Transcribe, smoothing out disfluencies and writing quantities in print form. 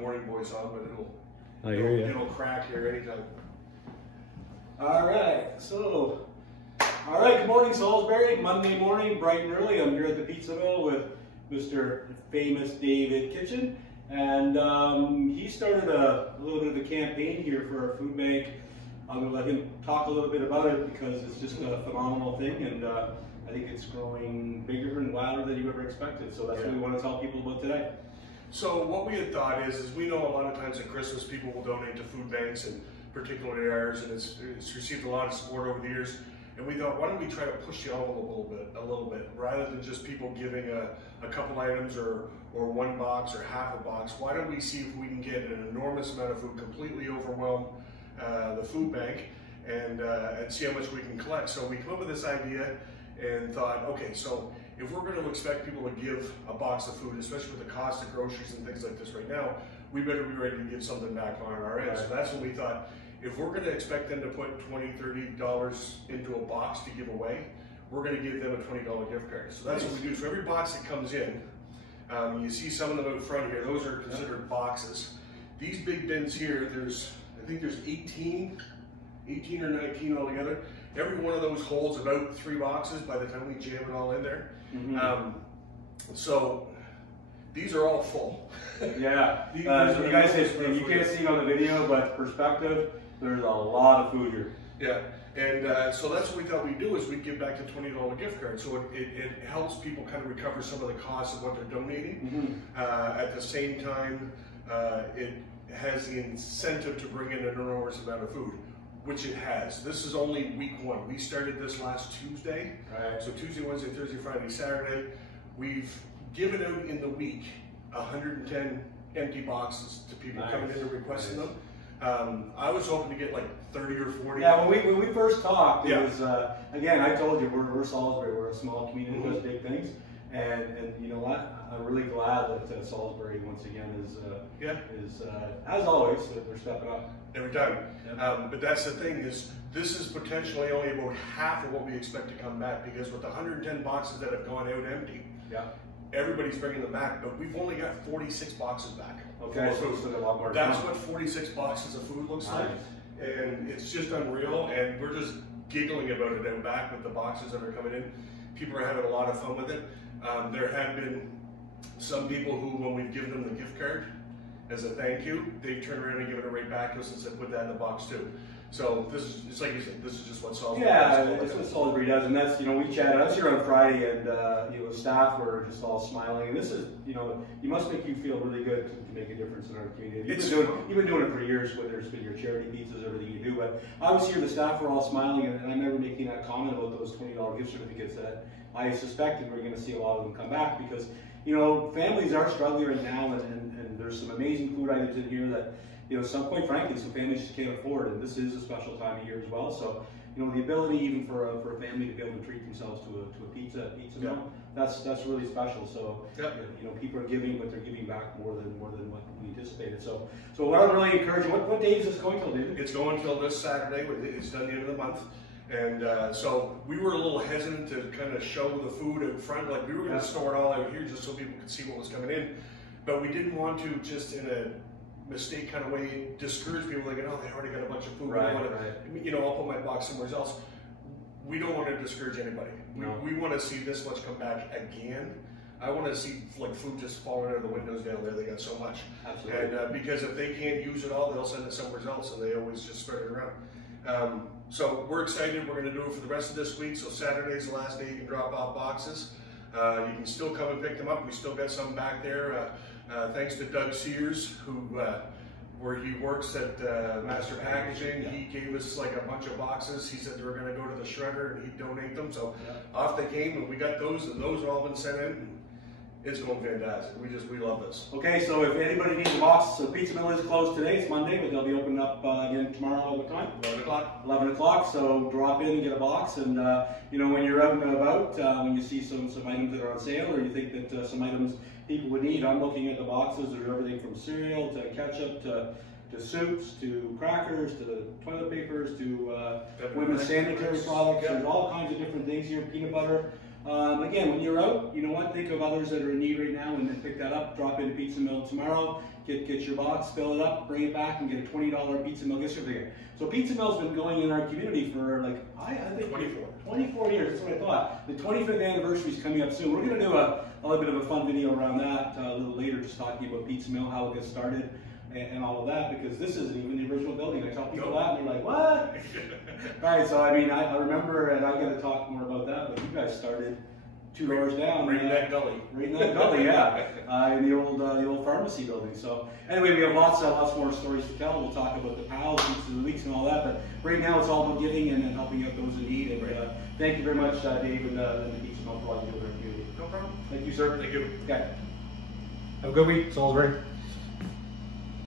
Morning voice on, but it'll crack here anytime. All right, good morning, Salisbury. Monday morning, bright and early. I'm here at the Pizza Mill with Mr. Famous David Kitchen, and he started a little bit of a campaign here for our food bank. I'm going to let him talk a little bit about it because it's just a phenomenal thing, and I think it's growing bigger and wilder than you ever expected. So that's what we want to tell people about today. So what we had thought is we know a lot of times at Christmas people will donate to food banks, and particularly ours, and it's received a lot of support over the years. And we thought, why don't we try to push the envelope a little bit, rather than just people giving a couple items or one box or half a box. Why don't we see if we can get an enormous amount of food, completely overwhelm the food bank, and see how much we can collect. So we came up with this idea and thought, okay, so if we're going to expect people to give a box of food, especially with the cost of groceries and things like this right now, we better be ready to give something back on our end. So that's what we thought. If we're going to expect them to put $20, $30 into a box to give away, we're going to give them a $20 gift card. So that's what we do. For every box that comes in, you see some of them out front here, those are considered boxes. These big bins here, I think there's 18 or 19 altogether. Every one of those holds about 3 boxes by the time we jam it all in there. So these are all full. Yeah, you guys, you can't see it on the video, but perspective, there's a lot of food here. Yeah, and so that's what we thought we'd do, is we'd give back a $20 gift card. So it helps people kind of recover some of the costs of what they're donating. At the same time, it has the incentive to bring in an enormous amount of food, which it has. This is only week 1. We started this last Tuesday. So Tuesday, Wednesday, Thursday, Friday, Saturday. We've given out in the week 110 empty boxes to people coming in and requesting them. I was hoping to get like 30 or 40. Yeah, when we first talked, it was, again, I told you, we're Salisbury, we're a small community who does big things. And you know what? I'm really glad that Salisbury once again is as always, they're stepping up. Every time. But that's the thing, is this is potentially only about half of what we expect to come back, because with the 110 boxes that have gone out empty, everybody's bringing them back, but we've only got 46 boxes back. Okay, so it's a lot more. That's what 46 boxes of food looks like, and it's just unreal, and we're just giggling about it out back with the boxes that are coming in. People are having a lot of fun with it. There have been some people who, when we've given them the gift card as a thank you, they turn around and give it right back to us and said, put that in the box too. So it's like you said, this is just what Salisbury does. Yeah, it's what Salisbury does, and that's, we chatted. I was here on Friday, and staff were just all smiling. And this is, you must make you feel really good to make a difference in our community. You've been doing it for years, whether it's been your charity pizzas, everything you do. But I was here, the staff were all smiling, and I remember making that comment about those $20 gift certificates that I suspected we were going to see a lot of them come back, because families are struggling right now, and there's some amazing food items in here that quite frankly, some families just can't afford, and this is a special time of year as well. So, the ability even for a family to be able to treat themselves to a pizza meal, that's really special. So, people are giving, but they're giving back more than what we anticipated. So what I'm really encouraging. What date is this going till, David? It's going till this Saturday. It's done the end of the month. And so we were a little hesitant to kind of show the food out front. Like, we were going to store it all out here just so people could see what was coming in. But we didn't want to, just in a mistake kind of way, discourage people, like, oh, they already got a bunch of food. I'll put my box somewhere else. We don't want to discourage anybody. We want to see this much come back again. I want to see like food just falling out of the windows down there. They got so much. Absolutely. And because if they can't use it all, they'll send it somewhere else, and they always just spread it around. So we're excited. We're going to do it for the rest of this week. So Saturday's the last day you can drop off boxes. You can still come and pick them up. We still got some back there. Thanks to Doug Sears, where he works at Master Packaging. He gave us like a bunch of boxes. He said they were going to go to the shredder and he'd donate them. So off they came, and we got those, and those have all been sent in. And it's going fantastic. We love this. Okay, so if anybody needs a box, so Pizza Mill is closed today. It's Monday, but they'll be opening up again tomorrow. What time? 11 o'clock. 11 o'clock. So drop in and get a box, and when you're out and about, when you see some items that are on sale, or you think that some items people would need, I'm looking at the boxes. There's everything from cereal to ketchup to soups to crackers to toilet papers to women's sanitary products. There's all kinds of different things here. Peanut butter. Again, when you're out, you know what? Think of others that are in need right now, and then pick that up. Drop into Pizza Mill tomorrow. Get your box, fill it up, bring it back, and get a $20 Pizza Mill gift certificate. So Pizza Mill's been going in our community for like I think 24 years. That's what I thought. The 25th anniversary is coming up soon. We're going to do a little bit of a fun video around that a little later, just talking about Pizza Mill, how it got started, and all of that, because this isn't even the original building. I tell people that, and they're like, what? Right, so I mean, I remember, and I'm going to talk more about that, but you guys started 2 doors down. Right in that gully. Right in that gully, yeah. In the old pharmacy building. So anyway, we have lots more stories to tell. We'll talk about the pals, Pizza of the Weeks, and all that. But right now, it's all about giving and helping out those in need. And thank you very much, Dave, and the Pizza Mill for all you do in our community. No problem. Thank you, sir. Thank you. Okay. Have a good week, Salisbury.